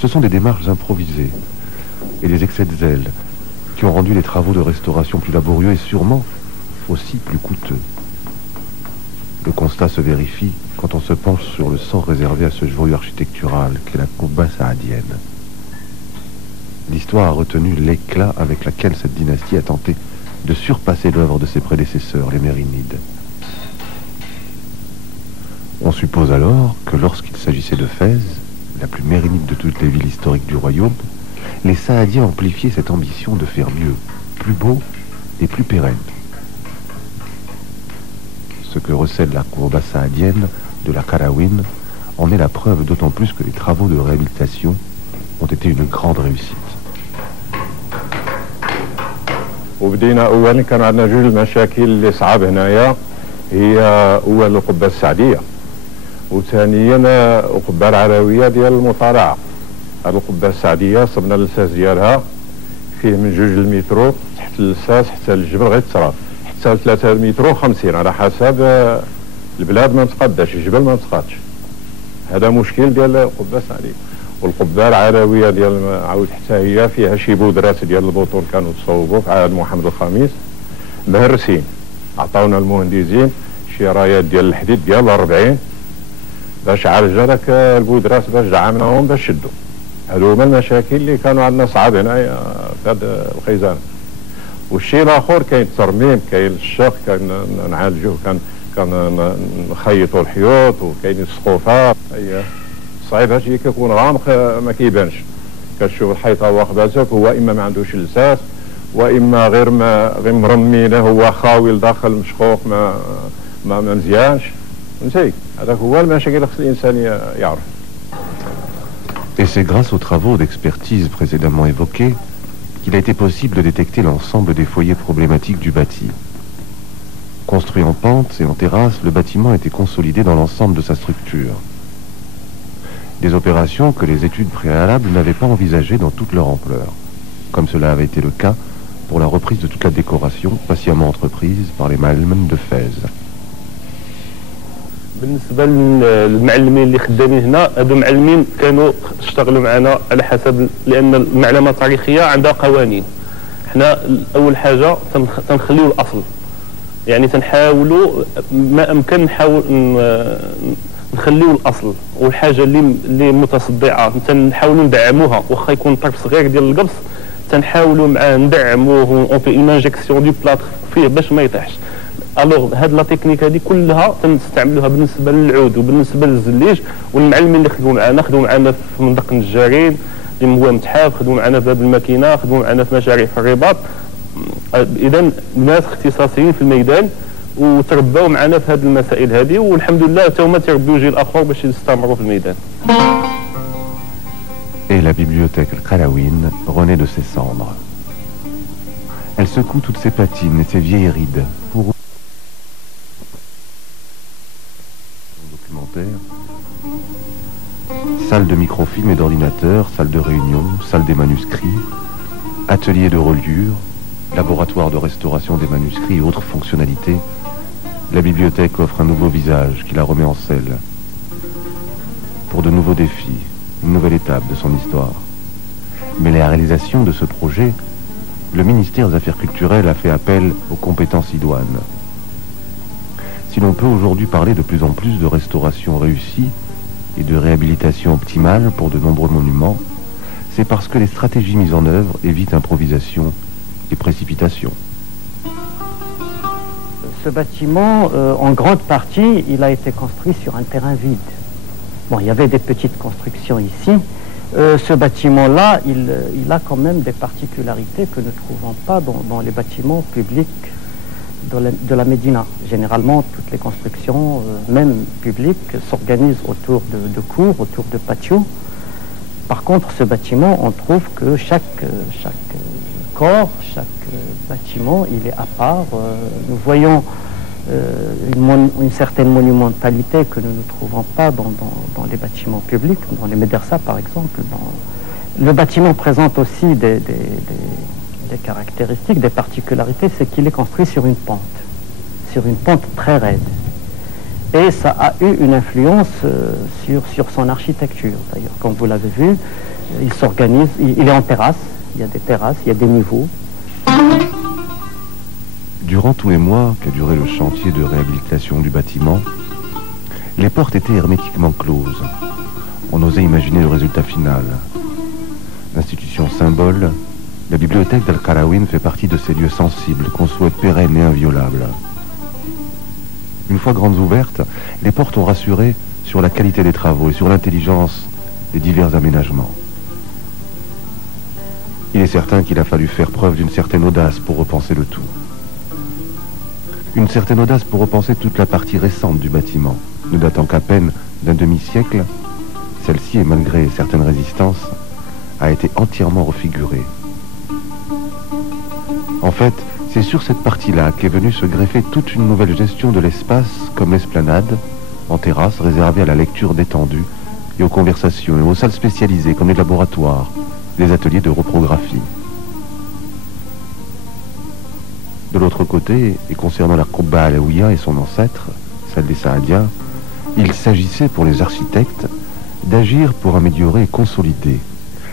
Ce sont des démarches improvisées et des excès de zèle qui ont rendu les travaux de restauration plus laborieux et sûrement aussi plus coûteux. Le constat se vérifie quand on se penche sur le sort réservé à ce joyau architectural qu'est la Koubba saadienne. L'histoire a retenu l'éclat avec laquelle cette dynastie a tenté de surpasser l'œuvre de ses prédécesseurs, les Mérinides. On suppose alors que lorsqu'il s'agissait de Fès, la plus mérinide de toutes les villes historiques du royaume, les Saadiens amplifiaient cette ambition de faire mieux, plus beau et plus pérenne. Ce que recèle la Koubba saadienne de la Qarawin en est la preuve, d'autant plus que les travaux de réhabilitation ont été une grande réussite. وبدينا اولا كان عندنا جوج المشاكل اللي صعاب هنايا هي اولا القبه السعديه وثانيا القبه العراويه ديال المطالعه. هذه القبه السعديه صبنا اللساس ديالها فيه من 2 المترو تحت اللساس حتى للجبل غير التراب حتى 3 مترو 50 على حسب البلاد ما متقداش الجبل ما متقادش. هذا مشكل ديال القبه السعديه. والقبه العراويه ديال عاود حتى هي فيها شي بودرات ديال البطون كانوا تصوبوا في عهد محمد الخامس مهرسين. عطاونا المهندسين شي رايات ديال الحديد ديال 40 باش عالجنا داك البودرات باش دعمناهم باش شدوا. هادو هما المشاكل اللي كانوا عندنا صعاب هنايا في هاد الخيزان. والشيء الاخر كاين الترميم كاين الشق كان نعالجوه كان نخيطوا الحيوط وكاين السقوفات. صعيب هادشي كيكون غامق ما كيبانش كتشوف الحيطه واخداتك هو اما ما عندوش لساس واما غير مرمينه هو خاوي لداخل مشقوق ما مزيانش فهمتي. هذاك هو المشاكل اللي خص الانسان يعرف. Et c'est grâce aux travaux d'expertise précédemment évoqués qu'il a été possible de détecter l'ensemble des foyers problématiques du bâti. Construit en pente et en terrasse, le bâtiment était consolidé dans l'ensemble de sa structure. Des opérations que les études préalables n'avaient pas envisagées dans toute leur ampleur, comme cela avait été le cas pour la reprise de toute la décoration patiemment entreprise par les Mahelmen de Fès. بالنسبه للمعلمين اللي خدامين هنا هادو معلمين كانوا اشتغلوا معنا على حسب لان المعلمه التاريخيه عندها قوانين. حنا اول حاجه تنخليو الاصل يعني تنحاولوا ما امكن نحاول نخليو الاصل والحاجه اللي متصدعه تنحاولوا ندعموها واخا يكون طرف صغير ديال القبص تنحاولوا معاه ندعموه اون في اون انجكسيون دو بلاط فيه باش ما يطيحش. الوغ هاد لا تكنيك هذه كلها تنستعملوها بالنسبه للعود وبالنسبه للزليج. والمعلمين اللي خدموا معنا في منطقه النجارين اللي هو متحاف خدموا معنا في باب الماكينه خدموا معنا في مشاريع في الرباط. اذا ناس اختصاصيين في الميدان وتربوا معنا في هذه المسائل هذه والحمد لله حتى هما تربوا جيل اخر باش يستمروا في الميدان. Et la bibliothèque Qarawin renaît de ses cendres. Elle secoue toutes ses patines et ses vieilles rides pour documentaire, salle de microfilm et d'ordinateur, salle de réunion, salle des manuscrits, atelier de reliure, laboratoire de restauration des manuscrits et autres fonctionnalités. La bibliothèque offre un nouveau visage qui la remet en selle. Pour de nouveaux défis, une nouvelle étape de son histoire. Mais la réalisation de ce projet, le ministère des Affaires culturelles a fait appel aux compétences idoines. Si l'on peut aujourd'hui parler de plus en plus de restauration réussie et de réhabilitation optimale pour de nombreux monuments, c'est parce que les stratégies mises en œuvre évitent improvisation et précipitation. Ce bâtiment, en grande partie, il a été construit sur un terrain vide. Bon, il y avait des petites constructions ici. Ce bâtiment-là, il a quand même des particularités que nous ne trouvons pas dans les bâtiments publics de la Médina. Généralement, toutes les constructions, même publiques, s'organisent autour de cours, autour de patios. Par contre, ce bâtiment, on trouve que chaque corps, chaque bâtiment, il est à part. Nous voyons une certaine monumentalité que nous ne trouvons pas dans les bâtiments publics, dans les médersas par exemple. Le bâtiment présente aussi des caractéristiques, des particularités, c'est qu'il est construit sur une pente très raide. Et ça a eu une influence sur son architecture. D'ailleurs, comme vous l'avez vu, Il s'organise, il est en terrasse, il y a des terrasses, il y a des niveaux. Durant tous les mois qu'a duré le chantier de réhabilitation du bâtiment, les portes étaient hermétiquement closes. On osait imaginer le résultat final. L'institution symbole, la bibliothèque d'Al-Qarawin fait partie de ces lieux sensibles qu'on souhaite pérennes et inviolables. Une fois grandes ouvertes, les portes ont rassuré sur la qualité des travaux et sur l'intelligence des divers aménagements. Il est certain qu'il a fallu faire preuve d'une certaine audace pour repenser le tout. Une certaine audace pour repenser toute la partie récente du bâtiment, ne datant qu'à peine d'un demi-siècle. Celle-ci, et malgré certaines résistances, a été entièrement refigurée. En fait, c'est sur cette partie-là qu'est venue se greffer toute une nouvelle gestion de l'espace, comme l'esplanade, en terrasse réservée à la lecture détendue, et aux conversations, et aux salles spécialisées comme les laboratoires, les ateliers de reprographie. De l'autre côté, et concernant la Qubba Alaouia et son ancêtre, celle des Saadiens, il s'agissait pour les architectes d'agir pour améliorer et consolider,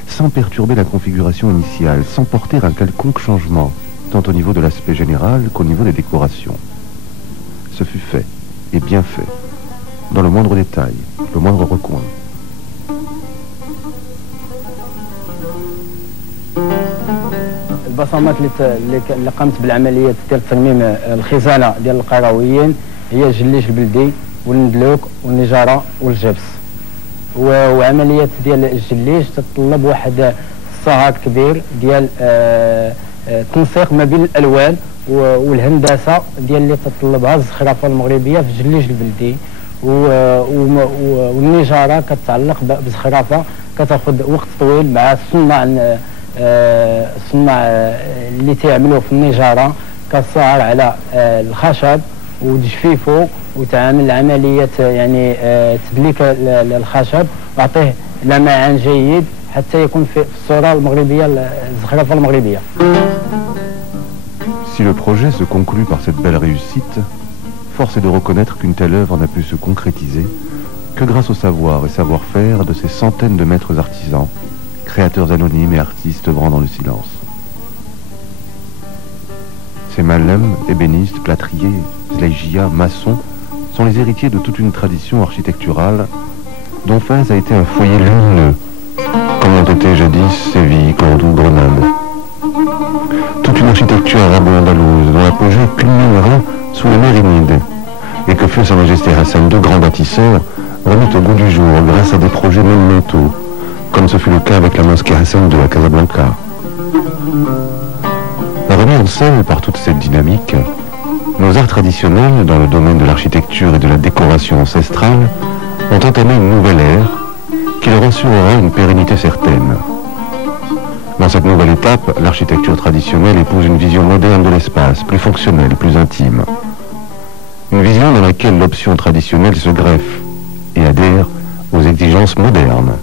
sans perturber la configuration initiale, sans porter un quelconque changement, tant au niveau de l'aspect général qu'au niveau des décorations. Ce fut fait, et bien fait, dans le moindre détail, le moindre recoin. البصمات اللي قامت بالعمليات ديال ترميم الخزانه ديال القرويين هي الجليش البلدي والندلوك والنجاره والجبس. وعمليات ديال الجليش تتطلب واحد الصهاد كبير ديال التنسيق ما بين الالوان والهندسه ديال اللي تتطلبها الزخرفه المغربيه في الجليش البلدي. والنجاره كتتعلق بزخرفه كتاخذ وقت طويل مع الصناع اللي تيعملوه في النجاره كالسهر على الخشب وتجفيفه وتعامل عمليه يعني تدليك الخشب ويعطيه لمعان جيد حتى يكون في الصوره المغربيه الزخرفه المغربيه. Si le projet se conclut par cette belle réussite, force est de reconnaître qu'une telle œuvre n'a pu se concrétiser que grâce au savoir et savoir-faire de ces centaines de maîtres artisans, créateurs anonymes et artistes œuvrant dans le silence. Ces malem, ébénistes, plâtriers, zleijia, maçons, sont les héritiers de toute une tradition architecturale dont Fès a été un foyer lumineux, comme l'ont été jadis Séville, Cordoue, Grenade. Toute une architecture arabo-andalouse dont l'apogée culminera sous les Mérinides, et que fut Sa Majesté Hassan II, grand bâtisseur, remit au goût du jour grâce à des projets monumentaux, comme ce fut le cas avec la mosquée Hassan II à Casablanca. Remis en scène par toute cette dynamique, nos arts traditionnels dans le domaine de l'architecture et de la décoration ancestrale ont entamé une nouvelle ère qui leur assurera une pérennité certaine. Dans cette nouvelle étape, l'architecture traditionnelle épouse une vision moderne de l'espace, plus fonctionnelle, plus intime. Une vision dans laquelle l'option traditionnelle se greffe et adhère aux exigences modernes.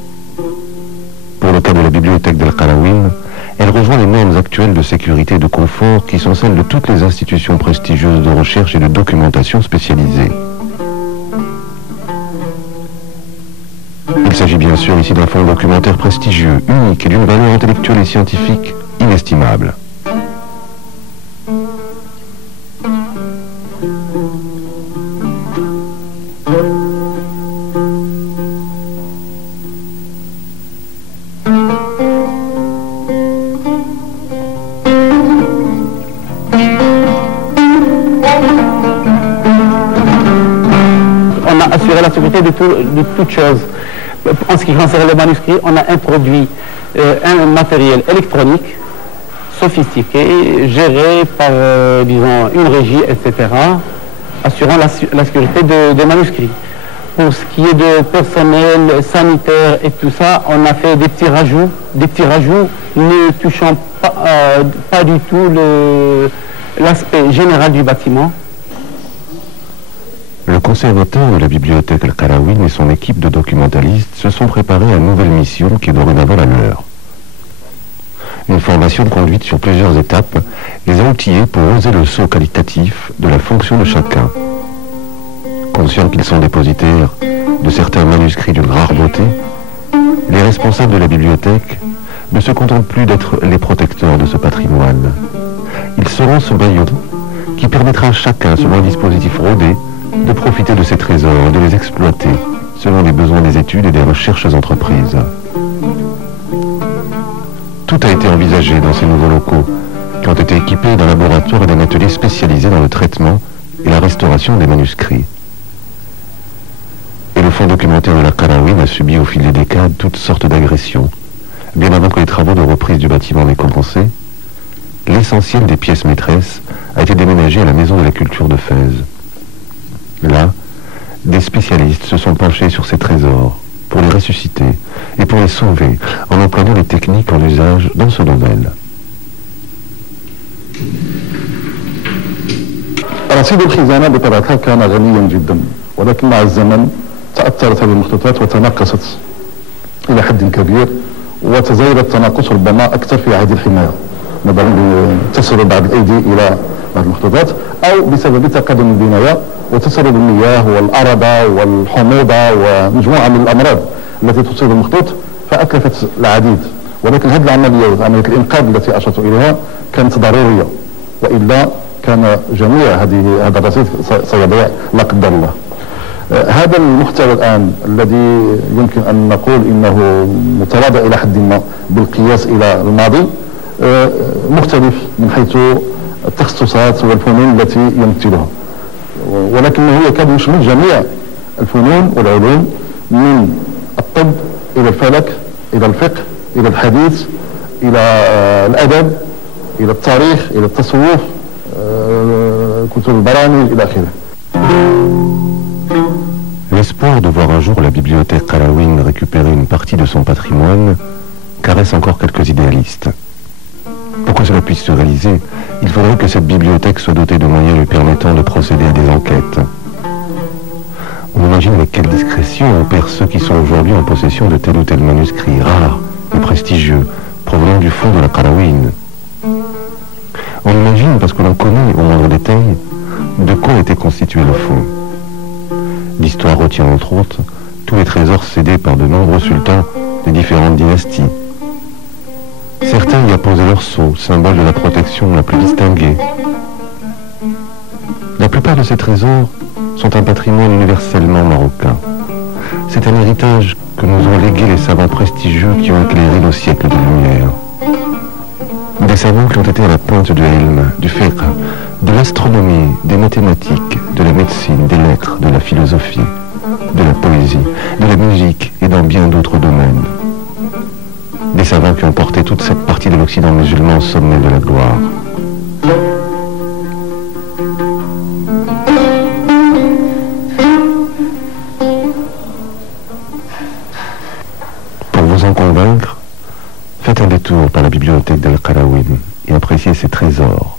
Pour le cas de la bibliothèque d'Al-Qarawin, elle rejoint les normes actuelles de sécurité et de confort qui sont celles de toutes les institutions prestigieuses de recherche et de documentation spécialisées. Il s'agit bien sûr ici d'un fonds documentaire prestigieux, unique et d'une valeur intellectuelle et scientifique inestimable. On a assuré la sécurité de toutes choses. En ce qui concerne les manuscrits, on a introduit un matériel électronique sophistiqué, géré par, disons, une régie, etc., assurant la sécurité des manuscrits. Pour ce qui est de personnel sanitaire et tout ça, on a fait des petits rajouts ne touchant pas du tout l'aspect général du bâtiment. Le conservateur de la bibliothèque Al-Qarawin et son équipe de documentalistes se sont préparés à une nouvelle mission qui est dorénavant la leur. Une formation conduite sur plusieurs étapes les a outillés pour oser le saut qualitatif de la fonction de chacun. Conscients qu'ils sont dépositaires de certains manuscrits d'une rare beauté, Les responsables de la bibliothèque ne se contentent plus d'être les protecteurs de ce patrimoine. Ils seront ce maillon qui permettra à chacun, selon un dispositif rodé, de profiter de ces trésors et de les exploiter selon les besoins des études et des recherches entreprises. Tout a été envisagé dans ces nouveaux locaux, qui ont été équipés d'un laboratoire et d'un atelier spécialisé dans le traitement et la restauration des manuscrits. Et le fonds documentaire de la Qarawin a subi au fil des décades toutes sortes d'agressions. Bien avant que les travaux de reprise du bâtiment n'aient commencé, l'essentiel des pièces maîtresses a été déménagé à la Maison de la Culture de Fès. Là, des spécialistes se sont penchés sur ces trésors pour les ressusciter et pour les sauver en employant les techniques en usage dans ce domaine. رصيد الخزانة بطبيعة الحال كان غنيا جدا، ولكن مع الزمن تأثرت هذه المخطوطات وتناقصت إلى حد كبير، وتزايد التناقص ربما أكثر في عهد الحماية نظرا لتسرب بعض الأيدي إلى بعض المخطوطات، أو بسبب تقدم البناية وتسرب المياه والأرض والحموضة ومجموعة من الأمراض التي تصيب المخطوط فأكلفت العديد. ولكن هذه العملية، عملية الإنقاذ التي أشرت إليها كانت ضرورية، وإلا كان جميع هذا الرصيد سيضيع لا قدر الله. هذا المحتوى الآن الذي يمكن أن نقول إنه متواضع إلى حد ما بالقياس إلى الماضي، مختلف من حيث التخصصات والفنون التي يمثلها، ولكنه يكاد يشمل جميع الفنون والعلوم من الطب إلى الفلك إلى الفقه إلى الحديث إلى الأدب إلى التاريخ إلى التصوف، كتب البرامج إلى آخره. L'espoir de voir un jour la bibliothèque Qarawin récupérer une partie de son patrimoine caresse encore quelques idéalistes. Pour que cela puisse se réaliser, il faudrait que cette bibliothèque soit dotée de moyens lui permettant de procéder à des enquêtes. On imagine avec quelle discrétion opèrent ceux qui sont aujourd'hui en possession de tel ou tel manuscrit rare et prestigieux provenant du fond de la Qarawin. On imagine parce que l'on connaît au moindre détail de quoi était constitué le fond. L'histoire retient entre autres tous les trésors cédés par de nombreux sultans des différentes dynasties. Certains y apposaient leur sceau, symbole de la protection la plus distinguée. La plupart de ces trésors sont un patrimoine universellement marocain. C'est un héritage que nous ont légué les savants prestigieux qui ont éclairé nos siècles de lumière. Des savants qui ont été à la pointe du ilm, du fiqh, de l'astronomie, des mathématiques, de la médecine, des lettres, de la philosophie, de la poésie, de la musique et dans bien d'autres domaines. Des savants qui ont porté toute cette partie de l'Occident musulman au sommet de la gloire. Pour vous en convaincre, faites un détour par la bibliothèque d'Al-Qarawin et appréciez ses trésors.